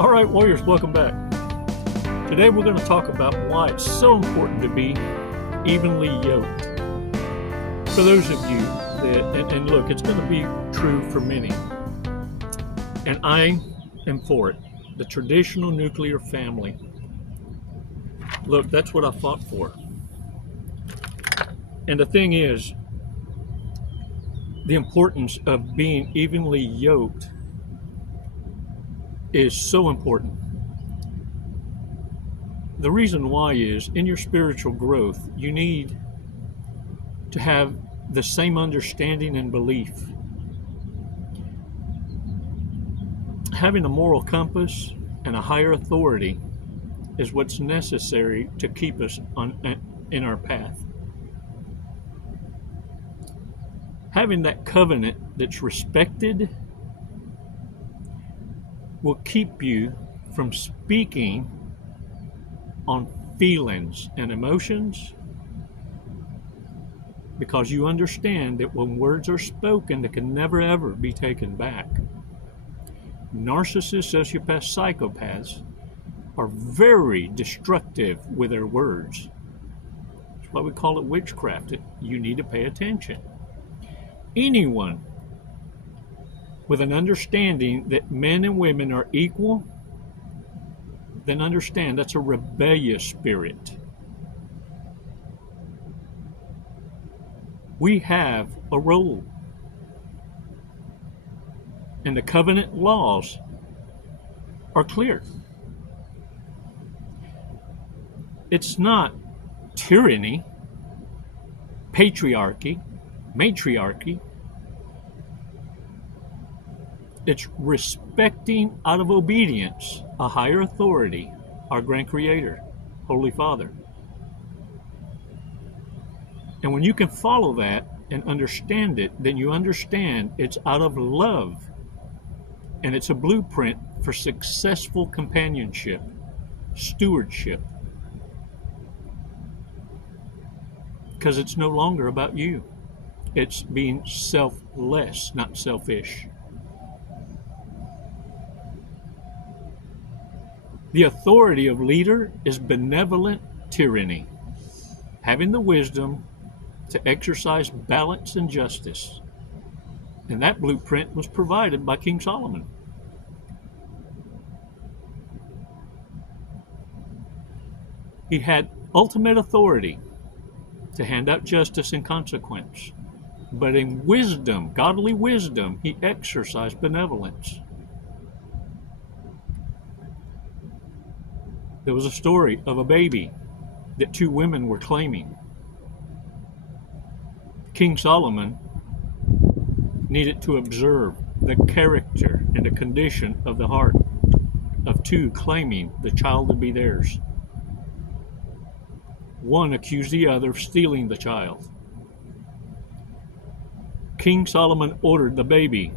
All right, warriors, welcome back. Today we're going to talk about why it's so important to be evenly yoked. For those of you that, and look, it's going to be true for many, and I am for it, the traditional nuclear family. Look, that's what I fought for. And the thing is, the importance of being evenly yoked is so important. The reason why is, in your spiritual growth, you need to have the same understanding and belief. Having a moral compass and a higher authority is what's necessary to keep us in our path. Having that covenant that's respected will keep you from speaking on feelings and emotions, because you understand that when words are spoken, they can never ever be taken back. Narcissists, sociopaths, psychopaths are very destructive with their words. That's why we call it witchcraft. You need to pay attention. Anyone with an understanding that men and women are equal, then understand that's a rebellious spirit. We have a role. And the covenant laws are clear. It's not tyranny, patriarchy, matriarchy. It's respecting out of obedience a higher authority, our grand creator, Holy Father. And when you can follow that and understand it, then you understand it's out of love. And it's a blueprint for successful companionship, stewardship. Because it's no longer about you. It's being selfless, not selfish. The authority of leader is benevolent tyranny, having the wisdom to exercise balance and justice. And that blueprint was provided by King Solomon. He had ultimate authority to hand out justice and consequence. But in wisdom, godly wisdom, he exercised benevolence. There was a story of a baby that two women were claiming. King Solomon needed to observe the character and the condition of the heart of two claiming the child to be theirs. One accused the other of stealing the child. King Solomon ordered the baby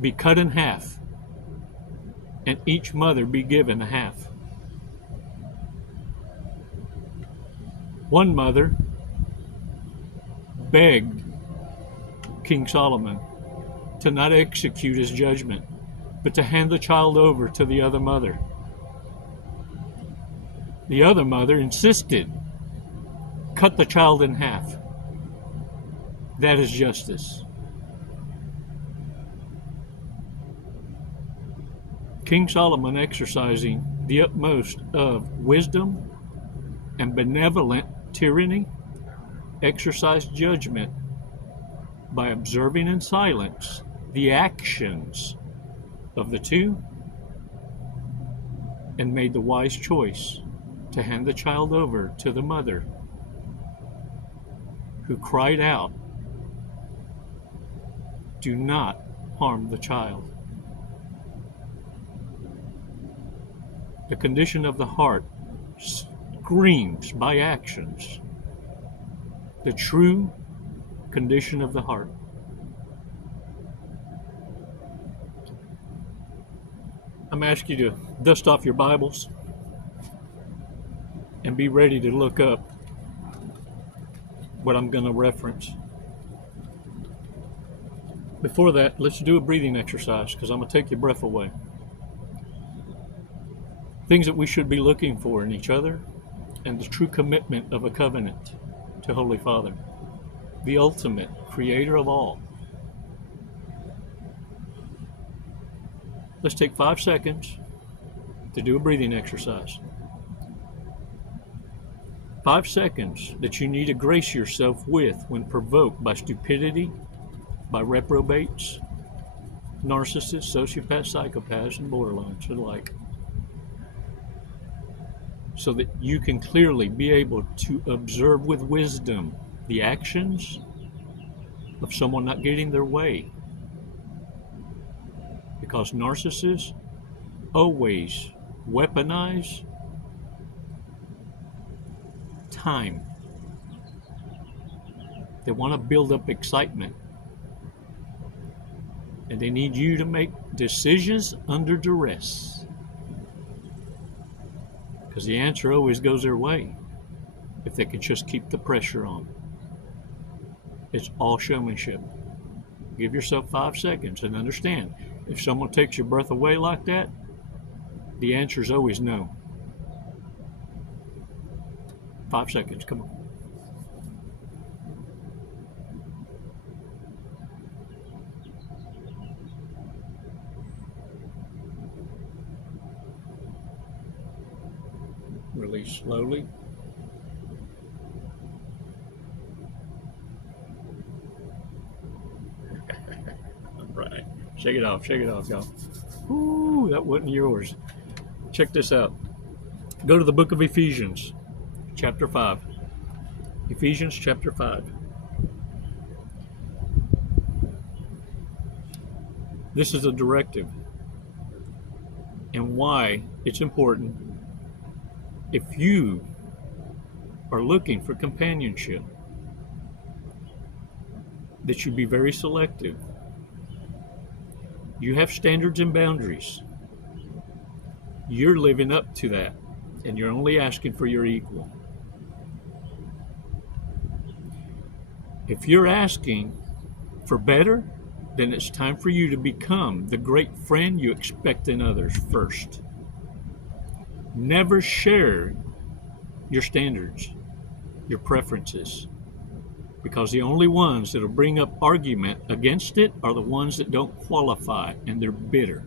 be cut in half and each mother be given a half. One mother begged King Solomon to not execute his judgment, but to hand the child over to the other mother. The other mother insisted, cut the child in half. That is justice. King Solomon, exercising the utmost of wisdom and benevolent tyranny, exercised judgment by observing in silence the actions of the two, and made the wise choice to hand the child over to the mother, who cried out, "Do not harm the child." The condition of the heart screams by actions the true condition of the heart. I'm asking you to dust off your Bibles and be ready to look up what I'm going to reference. Before that, let's do a breathing exercise, because I'm going to take your breath away. Things that we should be looking for in each other, and the true commitment of a covenant to Holy Father, the ultimate creator of all. Let's take 5 seconds to do a breathing exercise. 5 seconds that you need to grace yourself with when provoked by stupidity, by reprobates, narcissists, sociopaths, psychopaths, and borderlines alike, so that you can clearly be able to observe with wisdom the actions of someone not getting their way. Because narcissists always weaponize time. They want to build up excitement. And they need you to make decisions under duress. Because the answer always goes their way if they can just keep the pressure on. It's all showmanship. Give yourself 5 seconds and understand, if someone takes your breath away like that, the answer is always no. 5 seconds, come on. Release slowly. All right. Shake it off, y'all. Ooh, that wasn't yours. Check this out. Go to the book of Ephesians, chapter 5. Ephesians chapter 5. This is a directive, and why it's important. If you are looking for companionship, that you be very selective. You have standards and boundaries. You're living up to that, and you're only asking for your equal. If you're asking for better, then it's time for you to become the great friend you expect in others first. Never share your standards, your preferences, because the only ones that will bring up argument against it are the ones that don't qualify, and they're bitter.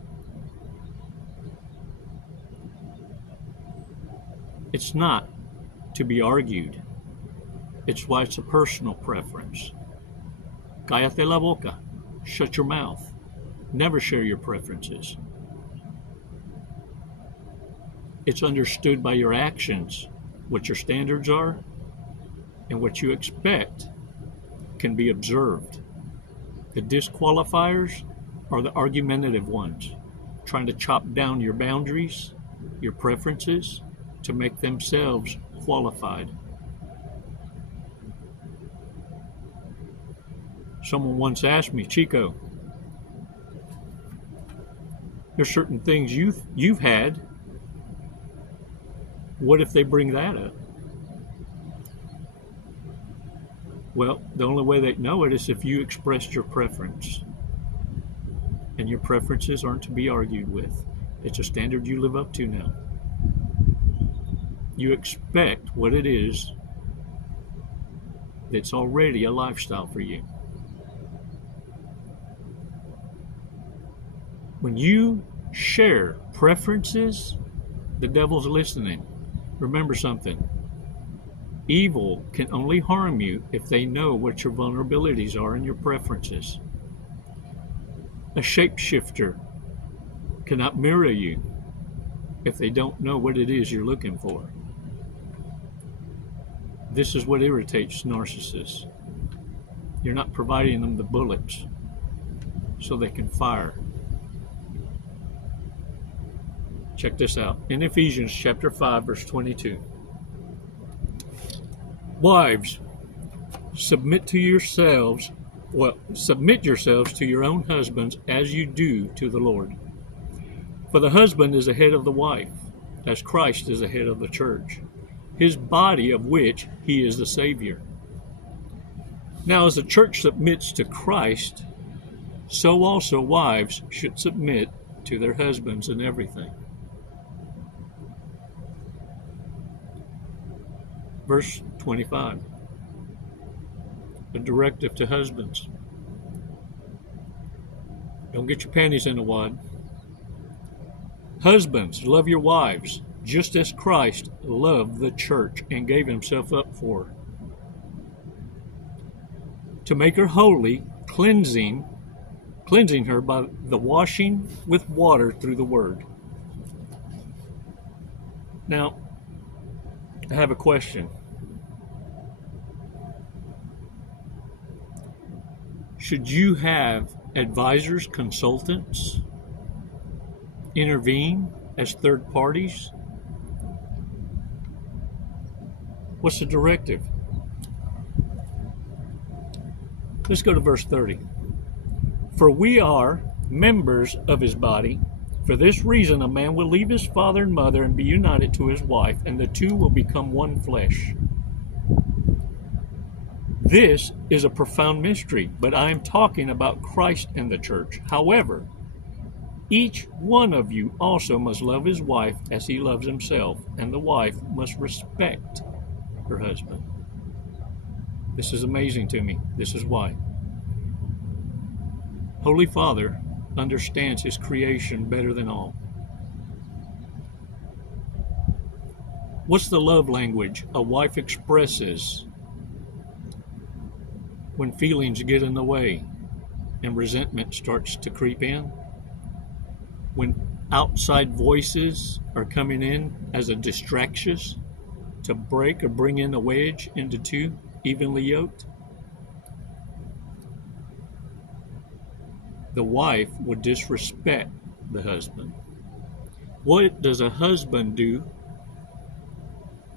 It's not to be argued. It's why it's a personal preference. Cállate la boca. Shut your mouth. Never share your preferences. It's understood by your actions what your standards are, and what you expect can be observed. The disqualifiers are the argumentative ones, trying to chop down your boundaries, your preferences, to make themselves qualified. Someone once asked me, Chico, there's certain things you've had. What if they bring that up? Well, the only way they know it is if you expressed your preference. And your preferences aren't to be argued with. It's a standard you live up to now. You expect what it is that's already a lifestyle for you. When you share preferences, the devil's listening. Remember something. Evil can only harm you if they know what your vulnerabilities are and your preferences. A shapeshifter cannot mirror you if they don't know what it is you're looking for. This is what irritates narcissists. You're not providing them the bullets so they can fire. Check this out. In Ephesians chapter 5, verse 22. Wives, submit yourselves to your own husbands as you do to the Lord. For the husband is the head of the wife, as Christ is the head of the church, his body, of which he is the Savior. Now, as the church submits to Christ, so also wives should submit to their husbands in everything. Verse 25, a directive to husbands. Don't get your panties in a wad. Husbands, love your wives, just as Christ loved the church and gave himself up for her, to make her holy, cleansing her by the washing with water through the word. Now, I have a question. Should you have advisors, consultants intervene as third parties? What's the directive? Let's go to verse 30. For we are members of his body. For this reason, a man will leave his father and mother and be united to his wife, and the two will become one flesh. This is a profound mystery, but I am talking about Christ and the church. However, each one of you also must love his wife as he loves himself, and the wife must respect her husband. This is amazing to me. This is why. Holy Father understands his creation better than all. What's the love language a wife expresses when feelings get in the way and resentment starts to creep in? When outside voices are coming in as a distraction to break or bring in a wedge into two evenly yoked? The wife would disrespect the husband. What does a husband do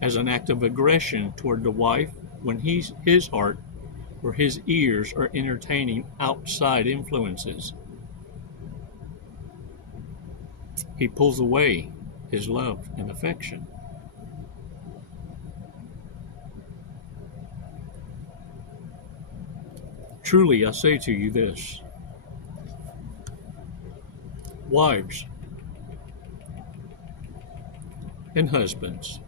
as an act of aggression toward the wife when his heart or his ears are entertaining outside influences? He pulls away his love and affection. Truly, I say to you this. Wives and husbands,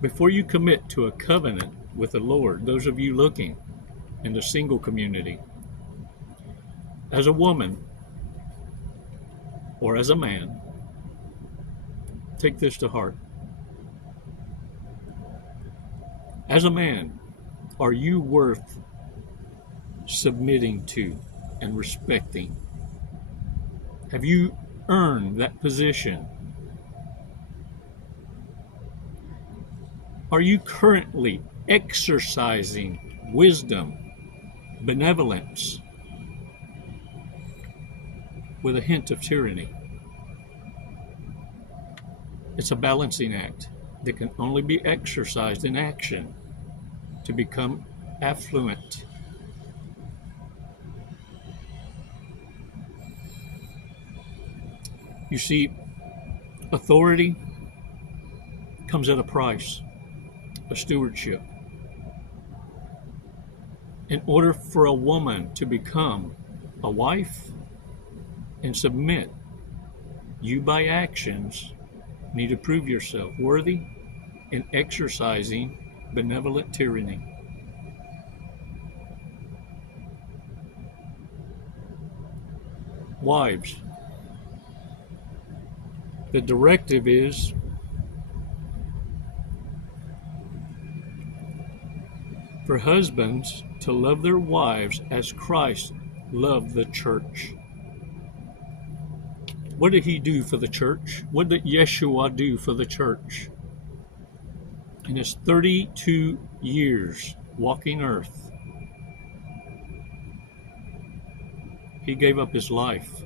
before you commit to a covenant with the Lord, those of you looking in the single community, as a woman or as a man, take this to heart. As a man, are you worth submitting to and respecting? Have you earned that position? Are you currently exercising wisdom, benevolence, with a hint of tyranny? It's a balancing act that can only be exercised in action to become affluent. You see, authority comes at a price, a stewardship. In order for a woman to become a wife and submit, you by actions need to prove yourself worthy in exercising benevolent tyranny. Wives, the directive is for husbands to love their wives as Christ loved the church. What did he do for the church? What did Yeshua do for the church? In his 32 years walking earth, he gave up his life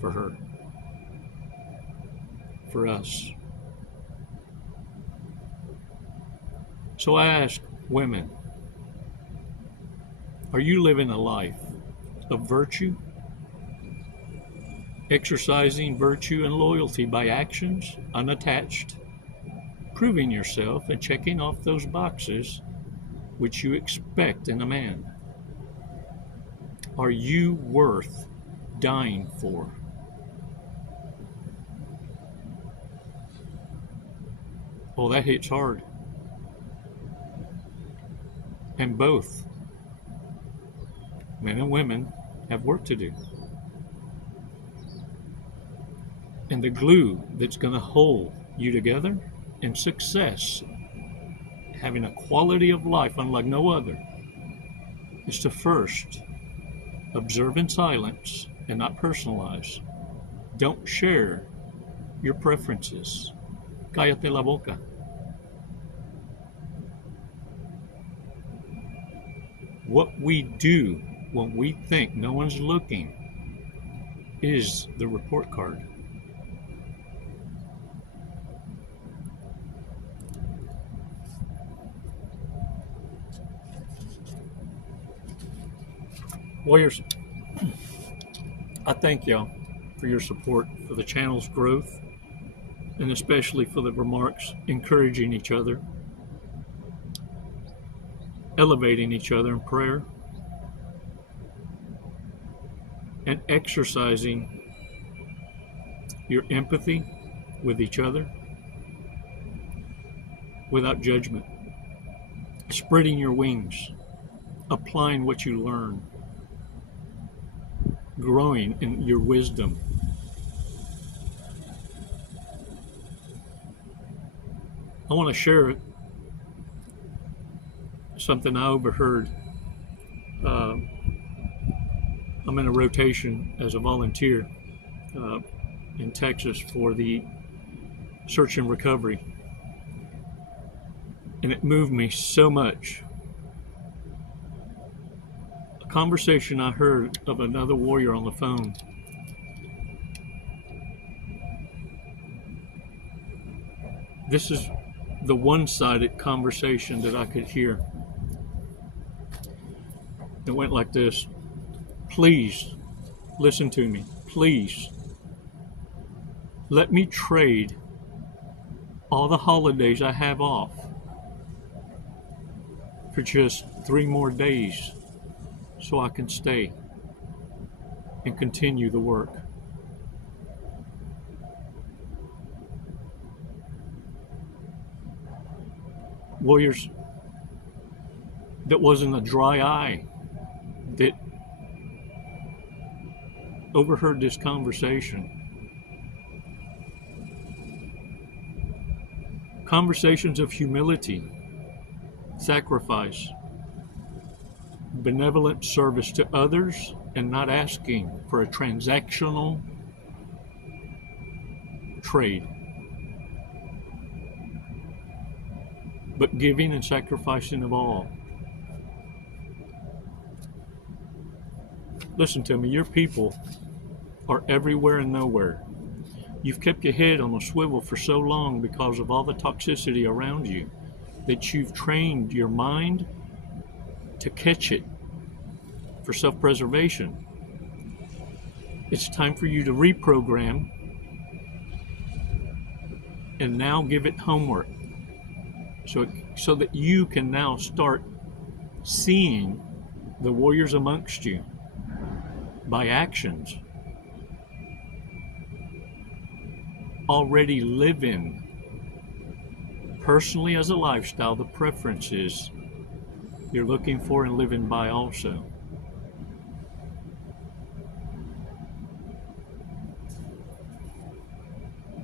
for her, for us. So I ask women, are you living a life of virtue? Exercising virtue and loyalty by actions, unattached, proving yourself and checking off those boxes which you expect in a man? Are you worth dying for? Oh, that hits hard. And both men and women have work to do. And the glue that's going to hold you together and success, having a quality of life unlike no other, is to first observe in silence and not personalize. Don't share your preferences. Cállate la boca. What we do when we think no one's looking is the report card. Warriors, I thank y'all for your support, for the channel's growth, and especially for the remarks encouraging each other, elevating each other in prayer, and exercising your empathy with each other without judgment, spreading your wings, applying what you learn, growing in your wisdom. I want to share something I overheard. I'm in a rotation as a volunteer in Texas for the search and recovery. And it moved me so much. A conversation I heard of another warrior on the phone. This is the one-sided conversation that I could hear. It went like this. Please, listen to me. Please, let me trade all the holidays I have off for just 3 more days so I can stay and continue the work. Warriors, that wasn't a dry eye that overheard this conversation. Conversations of humility, sacrifice, benevolent service to others, and not asking for a transactional trade, but giving and sacrificing of all. Listen to me, your people are everywhere and nowhere. You've kept your head on a swivel for so long because of all the toxicity around you that you've trained your mind to catch it for self-preservation. It's time for you to reprogram and now give it homework so that you can now start seeing the warriors amongst you by actions, already living personally as a lifestyle the preferences you're looking for and living by also.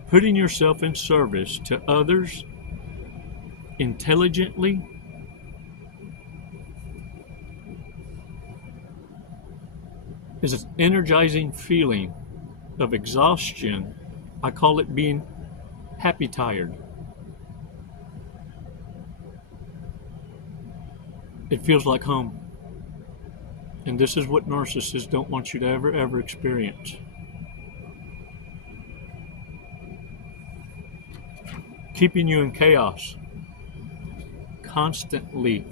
Putting yourself in service to others intelligently is an energizing feeling of exhaustion. I call it being happy tired. It feels like home. And this is what narcissists don't want you to ever experience. Keeping you in chaos, constantly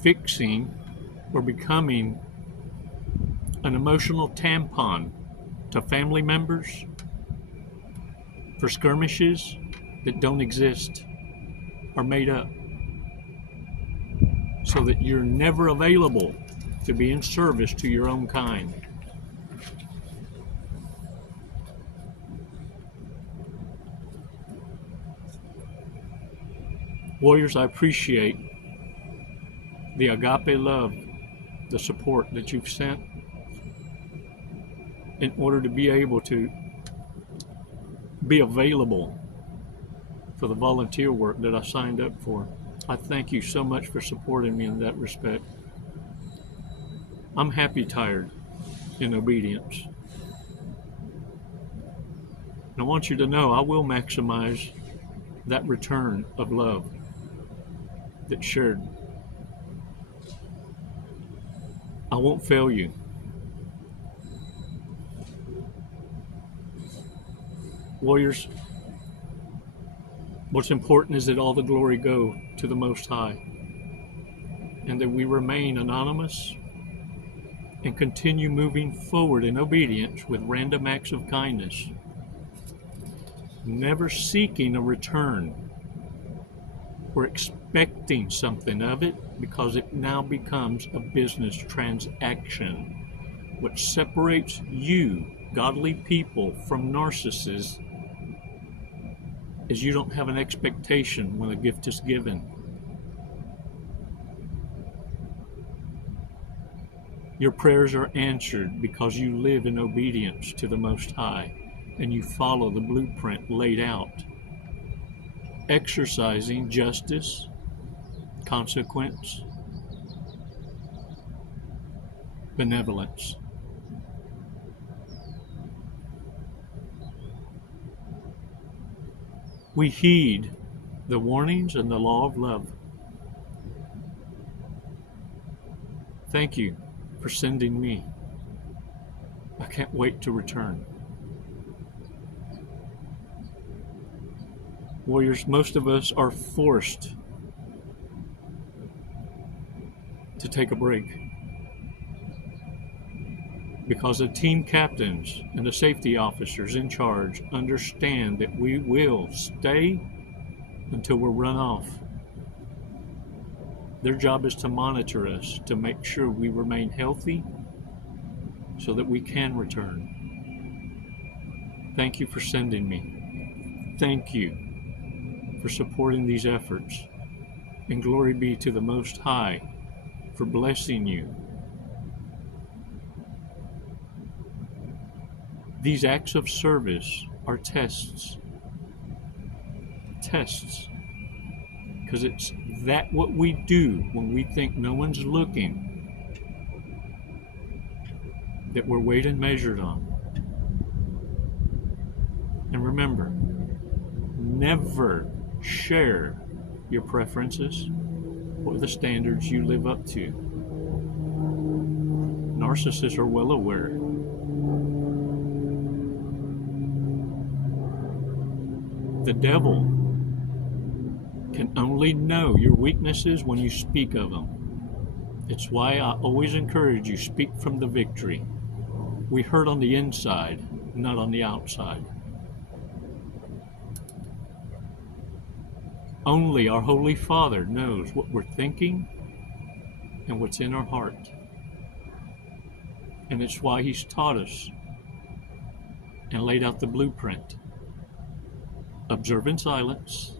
fixing or becoming an emotional tampon to family members for skirmishes that don't exist or made up, so that you're never available to be in service to your own kind. Warriors, I appreciate the agape love, the support that you've sent in order to be able to be available for the volunteer work that I signed up for. I thank you so much for supporting me in that respect. I'm happy tired in obedience. And I want you to know I will maximize that return of love that's shared. I won't fail you. Warriors, what's important is that all the glory go to the Most High, and that we remain anonymous and continue moving forward in obedience with random acts of kindness, never seeking a return or expecting something of it, because it now becomes a business transaction. What separates you, godly people, from narcissists is you don't have an expectation when a gift is given. Your prayers are answered because you live in obedience to the Most High and you follow the blueprint laid out, exercising justice, consequence, benevolence. We heed the warnings and the law of love. Thank you for sending me. I can't wait to return. Warriors, most of us are forced to take a break because the team captains and the safety officers in charge understand that we will stay until we're run off. Their job is to monitor us, to make sure we remain healthy so that we can return. Thank you for sending me. Thank you for supporting these efforts. And glory be to the Most High for blessing you. These acts of service are tests. Tests. Because it's that what we do when we think no one's looking that we're weighed and measured on. And remember, never share your preferences or the standards you live up to. Narcissists are well aware. The devil can only know your weaknesses when you speak of them. It's why I always encourage you, speak from the victory. We hurt on the inside, not on the outside. Only our Holy Father knows what we're thinking and what's in our heart. And it's why He's taught us and laid out the blueprint. Observe in silence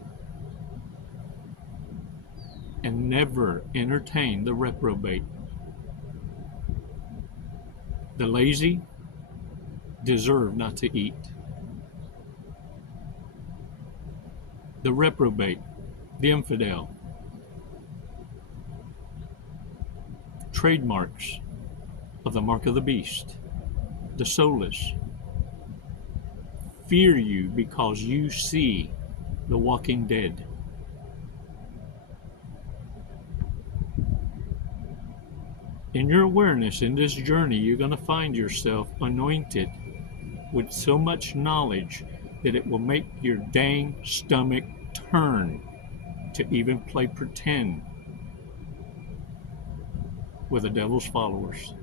and never entertain the reprobate. The lazy deserve not to eat. The reprobate, the infidel, trademarks of the mark of the beast, the soulless, fear you because you see the walking dead. In your awareness in this journey, you're going to find yourself anointed with so much knowledge that it will make your dang stomach turn to even play pretend with the devil's followers.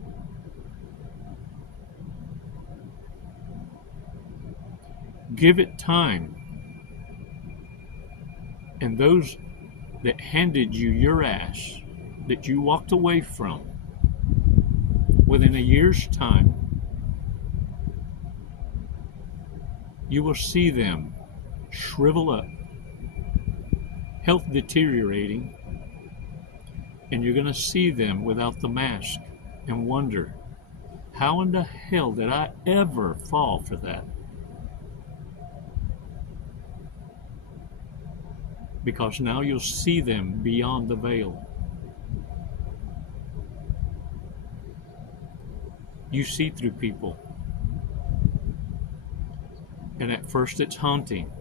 Give it time. And those that handed you your ass, that you walked away from, within a year's time, you will see them shrivel up, health deteriorating, And you're going to see them without the mask and wonder, how in the hell did I ever fall for that? Because now you'll see them beyond the veil. You see through people. And at first it's haunting,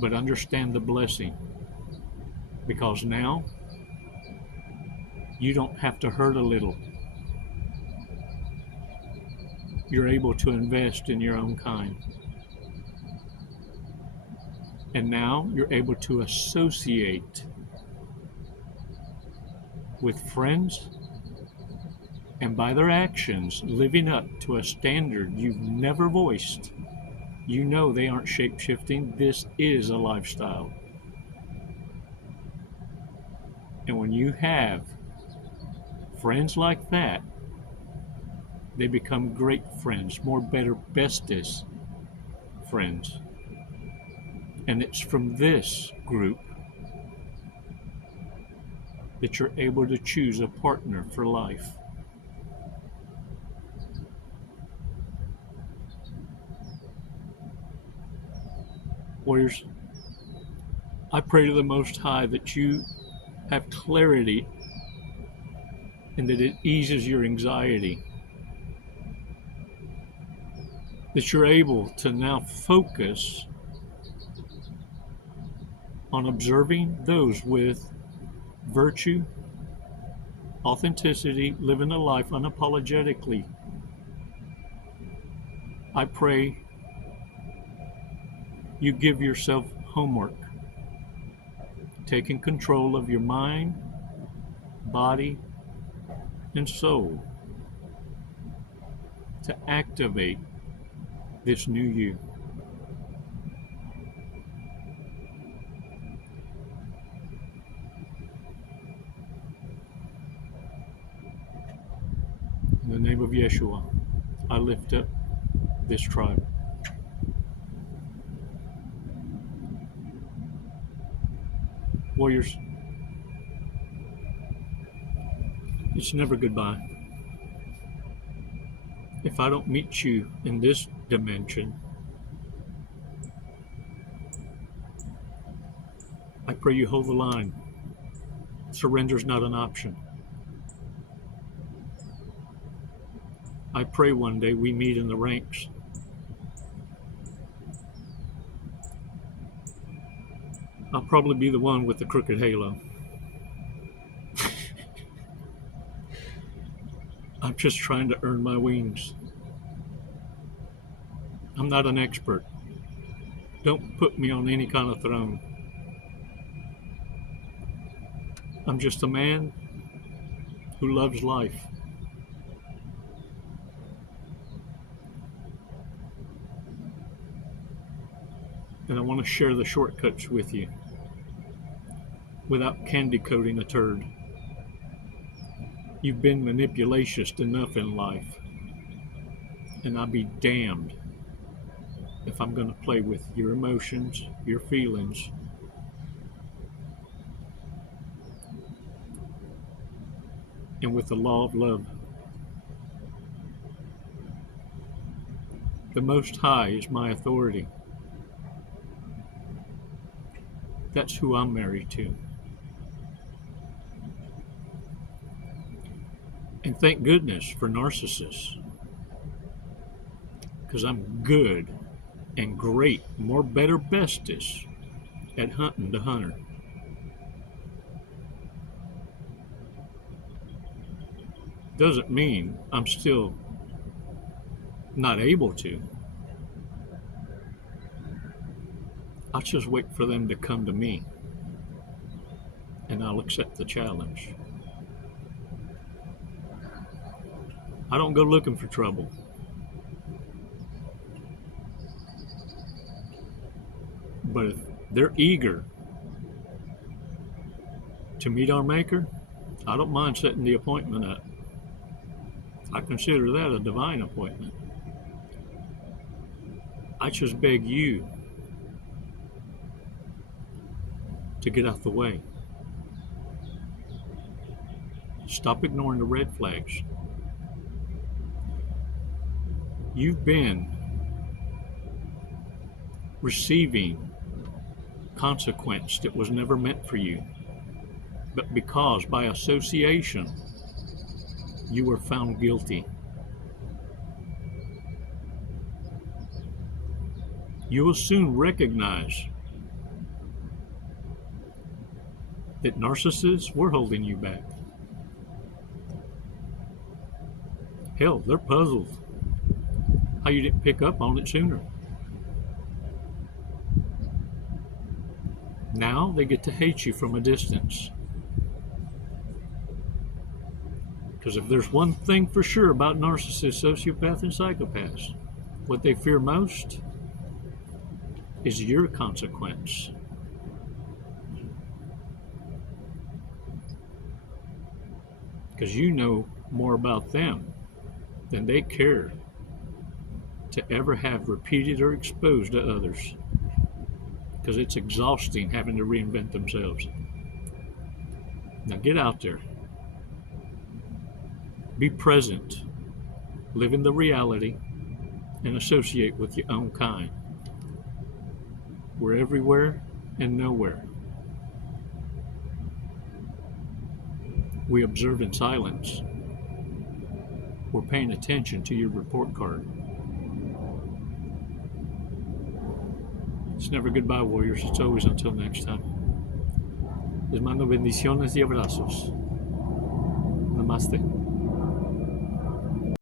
but understand the blessing. Because now you don't have to hurt a little. You're able to invest in your own kind. And now you're able to associate with friends, and by their actions, living up to a standard you've never voiced. You know they aren't shape-shifting. This is a lifestyle. And when you have friends like that, they become great friends, more better, bestest friends. And it's from this group that you're able to choose a partner for life. Warriors, I pray to the Most High that you have clarity and that it eases your anxiety. That you're able to now focus on observing those with virtue, authenticity, living a life unapologetically. I pray you give yourself homework, taking control of your mind, body, and soul to activate this new you. In the name of Yeshua, I lift up this tribe. Warriors, it's never goodbye. If I don't meet you in this dimension, I pray you hold the line. Surrender's not an option. I pray one day we meet in the ranks. I'll probably be the one with the crooked halo. I'm just trying to earn my wings. I'm not an expert. Don't put me on any kind of throne. I'm just a man who loves life. And I want to share the shortcuts with you without candy coating a turd. You've been manipulationist enough in life, and I'll be damned if I'm going to play with your emotions, your feelings, and with the law of love. The Most High is my authority. That's who I'm married to. And thank goodness for narcissists, because I'm good and great, more better, bestest at hunting the hunter. Doesn't mean I'm still not able to. I'll just wait for them to come to me, and I'll accept the challenge. I don't go looking for trouble. But if they're eager to meet our Maker, I don't mind setting the appointment up. I consider that a divine appointment. I just beg you to get out the way. Stop ignoring the red flags. You've been receiving consequence that was never meant for you, but because by association you were found guilty. You will soon recognize that narcissists were holding you back. Hell, they're puzzled how you didn't pick up on it sooner. Now they get to hate you from a distance. Because if there's one thing for sure about narcissists, sociopaths, and psychopaths, what they fear most is your consequence. Because you know more about them than they care to ever have repeated or exposed to others. Because it's exhausting having to reinvent themselves. Now get out there. Be present. Live in the reality and associate with your own kind. We're everywhere and nowhere. We observe in silence. We're paying attention to your report card. It's never goodbye, warriors. It's always until next time. Les mando bendiciones y abrazos. Namaste.